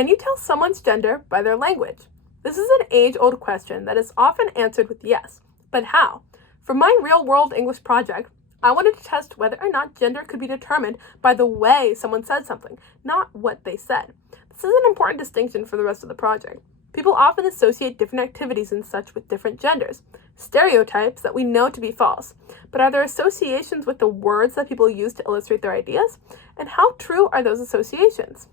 Can you tell someone's gender by their language? This is an age-old question that is often answered with yes, but how? For my real-world English project, I wanted to test whether or not gender could be determined by the way someone said something, not what they said. This is an important distinction for the rest of the project. People often associate different activities and such with different genders, stereotypes that we know to be false. But are there associations with the words that people use to illustrate their ideas? And how true are those associations?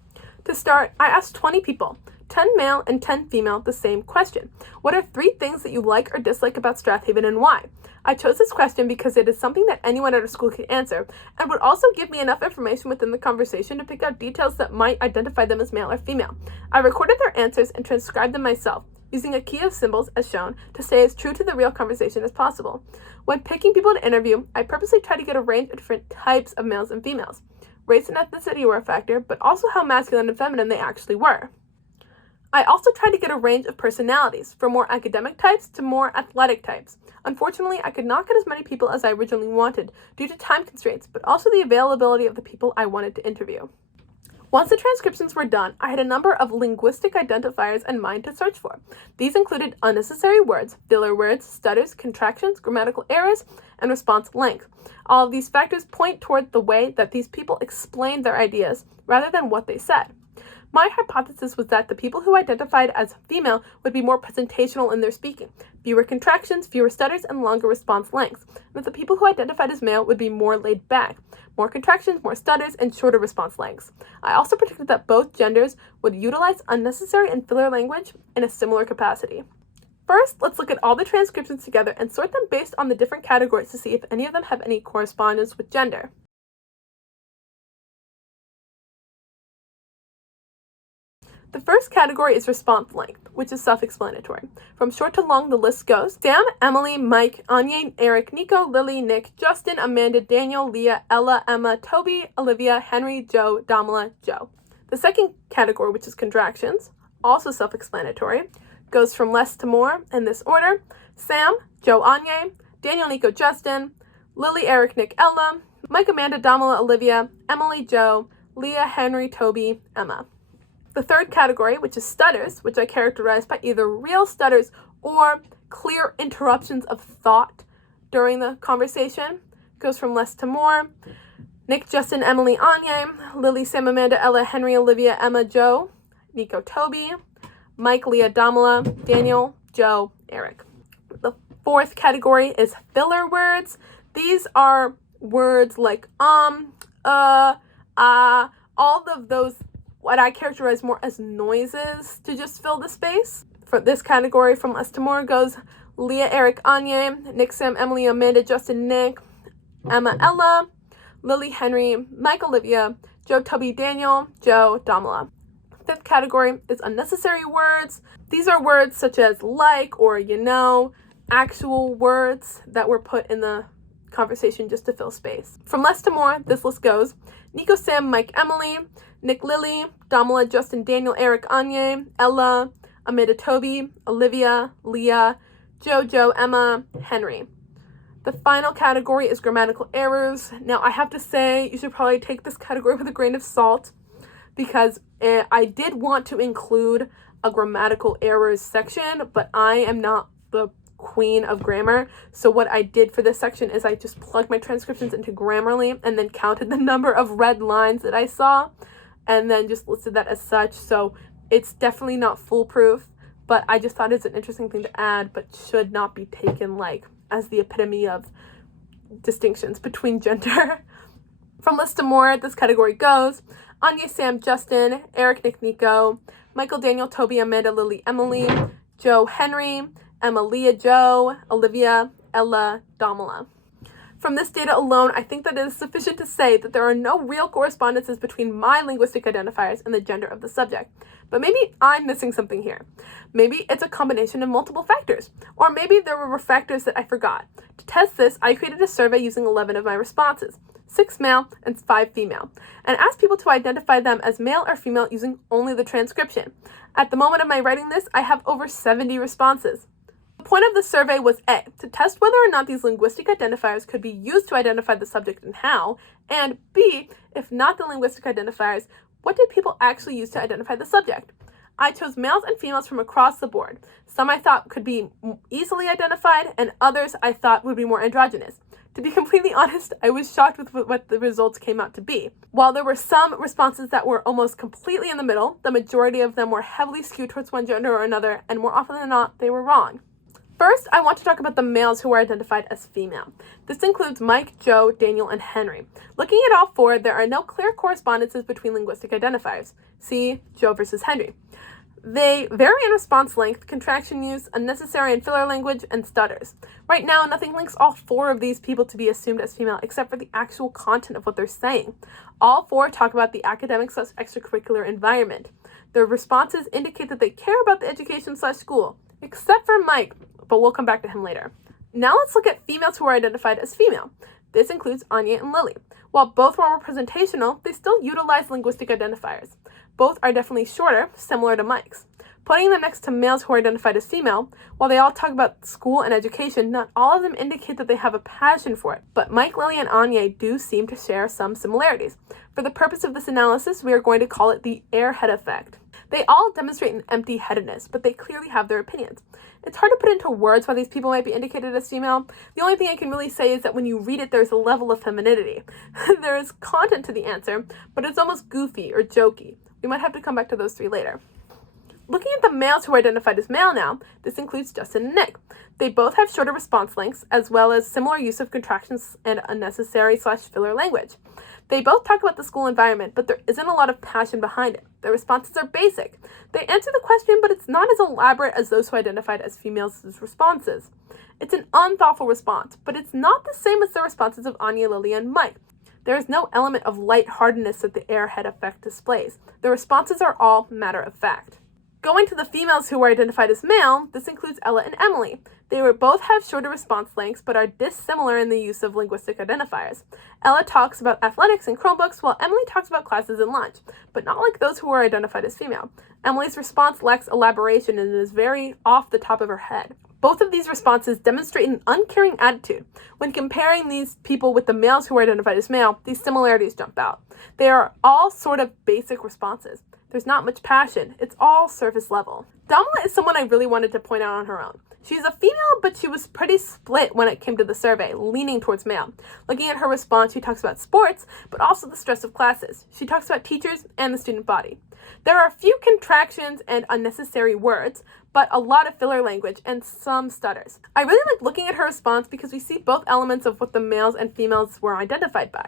To start, I asked 20 people, 10 male and 10 female, the same question. What are 3 things that you like or dislike about Strathaven and why? I chose this question because it is something that anyone at our school could answer and would also give me enough information within the conversation to pick out details that might identify them as male or female. I recorded their answers and transcribed them myself, using a key of symbols as shown to stay as true to the real conversation as possible. When picking people to interview, I purposely tried to get a range of different types of males and females. Race and ethnicity were a factor, but also how masculine and feminine they actually were. I also tried to get a range of personalities, from more academic types to more athletic types. Unfortunately, I could not get as many people as I originally wanted due to time constraints, but also the availability of the people I wanted to interview. Once the transcriptions were done, I had a number of linguistic identifiers in mind to search for. These included unnecessary words, filler words, stutters, contractions, grammatical errors, and response length. All of these factors point toward the way that these people explained their ideas rather than what they said. My hypothesis was that the people who identified as female would be more presentational in their speaking, fewer contractions, fewer stutters, and longer response lengths, and that the people who identified as male would be more laid back, more contractions, more stutters, and shorter response lengths. I also predicted that both genders would utilize unnecessary and filler language in a similar capacity. First, let's look at all the transcriptions together and sort them based on the different categories to see if any of them have any correspondence with gender. The first category is response length, which is self-explanatory. From short to long, the list goes: Sam, Emily, Mike, Anya, Eric, Nico, Lily, Nick, Justin, Amanda, Daniel, Leah, Ella, Emma, Toby, Olivia, Henry, Joe, Damala, Joe. The second category, which is contractions, also self-explanatory, goes from less to more in this order: Sam, Joe, Anya, Daniel, Nico, Justin, Lily, Eric, Nick, Ella, Mike, Amanda, Damala, Olivia, Emily, Joe, Leah, Henry, Toby, Emma. The third category, which is stutters, which I characterized by either real stutters or clear interruptions of thought during the conversation, goes from less to more: Nick, Justin, Emily, Anya, Lily, Sam, Amanda, Ella, Henry, Olivia, Emma, Joe, Nico, Toby, Mike, Leah, Damala, Daniel, Joe, Eric. The fourth category is filler words. These are words like all of those what I characterize more as noises to just fill the space. For this category, from less to more, goes Leah, Eric, Anya, Nick, Sam, Emily, Amanda, Justin, Nick, Emma, Ella, Lily, Henry, Mike, Olivia, Joe, Toby, Daniel, Joe, Damala. Fifth category is unnecessary words. These are words such as like or you know, actual words that were put in the conversation just to fill space. From less to more, this list goes: Nico, Sam, Mike, Emily, Nick, Lily, Damala, Justin, Daniel, Eric, Anya, Ella, Amanda, Toby, Olivia, Leah, Joe, Emma, Henry. The final category is grammatical errors. Now, I have to say, you should probably take this category with a grain of salt because I did want to include a grammatical errors section, but I am not the queen of grammar. So what I did for this section is I just plugged my transcriptions into Grammarly and then counted the number of red lines that I saw and then just listed that as such. So it's definitely not foolproof, but I just thought it's an interesting thing to add, but should not be taken like as the epitome of distinctions between gender. From less to more, this category goes: Anya, Sam, Justin, Eric, Nick, Nico, Michael, Daniel, Toby, Amanda, Lily, Emily, Joe, Henry, Emma, Leah, Joe, Olivia, Ella, Damala. From this data alone, I think that it is sufficient to say that there are no real correspondences between my linguistic identifiers and the gender of the subject. But maybe I'm missing something here. Maybe it's a combination of multiple factors, or maybe there were factors that I forgot. To test this, I created a survey using 11 of my responses, 6 male and 5 female, and asked people to identify them as male or female using only the transcription. At the moment of my writing this, I have over 70 responses. The point of the survey was A, to test whether or not these linguistic identifiers could be used to identify the subject and how, and B, if not the linguistic identifiers, what did people actually use to identify the subject? I chose males and females from across the board. Some I thought could be easily identified, and others I thought would be more androgynous. To be completely honest, I was shocked with what the results came out to be. While there were some responses that were almost completely in the middle, the majority of them were heavily skewed towards one gender or another, and more often than not, they were wrong. First, I want to talk about the males who were identified as female. This includes Mike, Joe, Daniel, and Henry. Looking at all four, there are no clear correspondences between linguistic identifiers. See Joe versus Henry. They vary in response length, contraction use, unnecessary and filler language, and stutters. Right now, nothing links all four of these people to be assumed as female except for the actual content of what they're saying. All four talk about the academic/extracurricular environment. Their responses indicate that they care about the education/school, except for Mike, but we'll come back to him later. Now let's look at females who are identified as female. This includes Anya and Lily. While both were representational, they still utilize linguistic identifiers. Both are definitely shorter, similar to Mike's. Putting them next to males who are identified as female, while they all talk about school and education, not all of them indicate that they have a passion for it. But Mike, Lily, and Anya do seem to share some similarities. For the purpose of this analysis, we are going to call it the airhead effect. They all demonstrate an empty-headedness, but they clearly have their opinions. It's hard to put into words why these people might be indicated as female. The only thing I can really say is that when you read it, there's a level of femininity. There is content to the answer, but it's almost goofy or jokey. We might have to come back to those three later. Looking at the males who are identified as male now, this includes Justin and Nick. They both have shorter response lengths, as well as similar use of contractions and unnecessary/filler language. They both talk about the school environment, but there isn't a lot of passion behind it. Their responses are basic. They answer the question, but it's not as elaborate as those who identified as females' responses. It's an unthoughtful response, but it's not the same as the responses of Anya, Lily, and Mike. There is no element of lightheartedness that the airhead effect displays. The responses are all matter of fact. Going to the females who were identified as male, this includes Ella and Emily. They both have shorter response lengths, but are dissimilar in the use of linguistic identifiers. Ella talks about athletics and Chromebooks, while Emily talks about classes and lunch, but not like those who are identified as female. Emily's response lacks elaboration and is very off the top of her head. Both of these responses demonstrate an uncaring attitude. When comparing these people with the males who are identified as male, these similarities jump out. They are all sort of basic responses. There's not much passion. It's all surface level. Damla is someone I really wanted to point out on her own. She's a female, but she was pretty split when it came to the survey, leaning towards male. Looking at her response, she talks about sports, but also the stress of classes. She talks about teachers and the student body. There are a few contractions and unnecessary words, but a lot of filler language and some stutters. I really like looking at her response because we see both elements of what the males and females were identified by.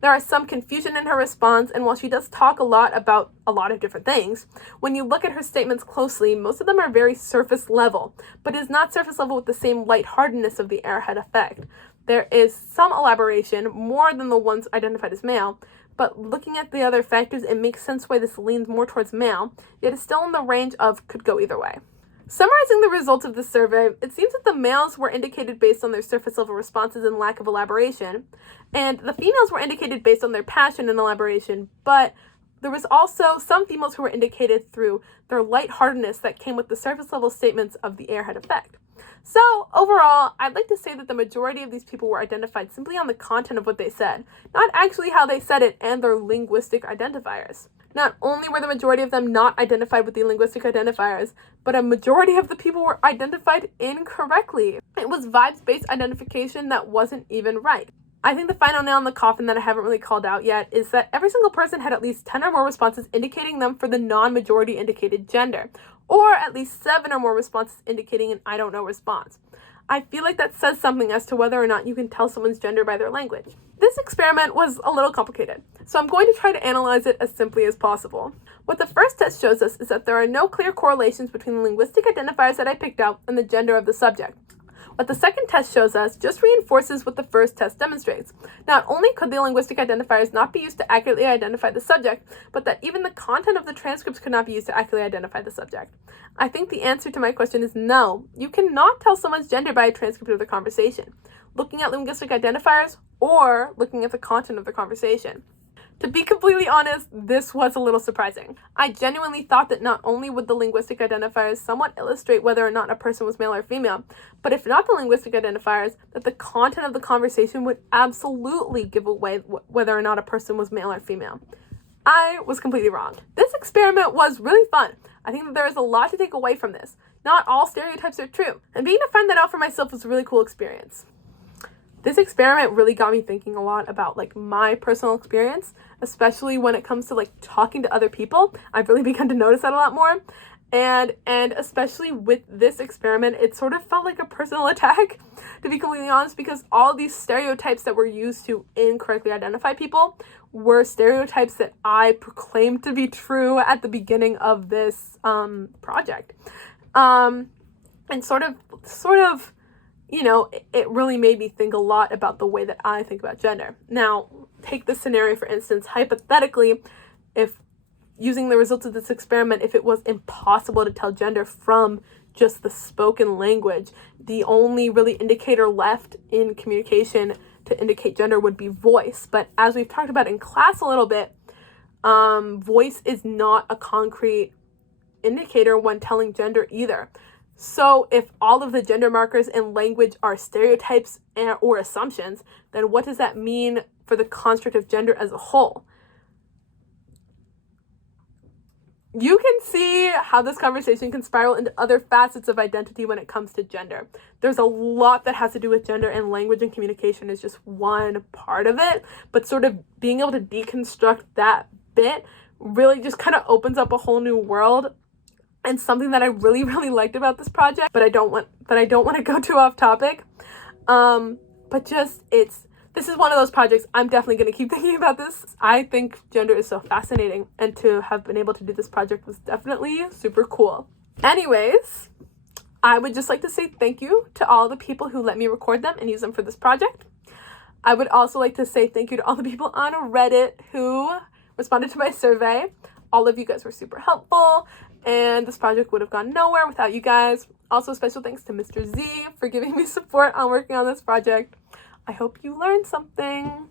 There are some confusion in her response, and while she does talk a lot about a lot of different things, when you look at her statements closely, most of them are very surface level, but it is not surface level with the same lightheartedness of the airhead effect. There is some elaboration, more than the ones identified as male, but looking at the other factors, it makes sense why this leans more towards male, yet is still in the range of could go either way. Summarizing the results of this survey, it seems that the males were indicated based on their surface level responses and lack of elaboration, and the females were indicated based on their passion and elaboration, but there was also some females who were indicated through their lightheartedness that came with the surface level statements of the airhead effect. So overall, I'd like to say that the majority of these people were identified simply on the content of what they said, not actually how they said it and their linguistic identifiers. Not only were the majority of them not identified with the linguistic identifiers, but a majority of the people were identified incorrectly. It was vibes-based identification that wasn't even right. I think the final nail in the coffin that I haven't really called out yet is that every single person had at least 10 or more responses indicating them for the non-majority indicated gender, or at least 7 or more responses indicating an I don't know response. I feel like that says something as to whether or not you can tell someone's gender by their language. This experiment was a little complicated, so I'm going to try to analyze it as simply as possible. What the first test shows us is that there are no clear correlations between the linguistic identifiers that I picked out and the gender of the subject. What the second test shows us just reinforces what the first test demonstrates. Not only could the linguistic identifiers not be used to accurately identify the subject, but that even the content of the transcripts could not be used to accurately identify the subject. I think the answer to my question is no. You cannot tell someone's gender by a transcript of the conversation, looking at linguistic identifiers or looking at the content of the conversation. To be completely honest, this was a little surprising. I genuinely thought that not only would the linguistic identifiers somewhat illustrate whether or not a person was male or female, but if not the linguistic identifiers, that the content of the conversation would absolutely give away whether or not a person was male or female. I was completely wrong. This experiment was really fun. I think that there is a lot to take away from this. Not all stereotypes are true. And being to find that out for myself was a really cool experience. This experiment really got me thinking a lot about like my personal experience, especially when it comes to like talking to other people. I've really begun to notice that a lot more. And especially with this experiment, it sort of felt like a personal attack, to be completely honest, because all these stereotypes that were used to incorrectly identify people were stereotypes that I proclaimed to be true at the beginning of this project. And sort of, you know, it really made me think a lot about the way that I think about gender. Now, take this scenario, for instance, hypothetically, if using the results of this experiment, if it was impossible to tell gender from just the spoken language, the only really indicator left in communication to indicate gender would be voice. But as we've talked about in class a little bit, voice is not a concrete indicator when telling gender either. So if all of the gender markers in language are stereotypes or assumptions, then what does that mean for the construct of gender as a whole? You can see how this conversation can spiral into other facets of identity when it comes to gender. There's a lot that has to do with gender, and language and communication is just one part of it. But sort of being able to deconstruct that bit really just kind of opens up a whole new world, and something that I really, really liked about this project. But I don't want to go too off topic. This is one of those projects I'm definitely going to keep thinking about this. I think gender is so fascinating, and to have been able to do this project was definitely super cool. Anyways, I would just like to say thank you to all the people who let me record them and use them for this project. I would also like to say thank you to all the people on Reddit who responded to my survey. All of you guys were super helpful, and this project would have gone nowhere without you guys. Also, special thanks to Mr. Z for giving me support on working on this project. I hope you learned something.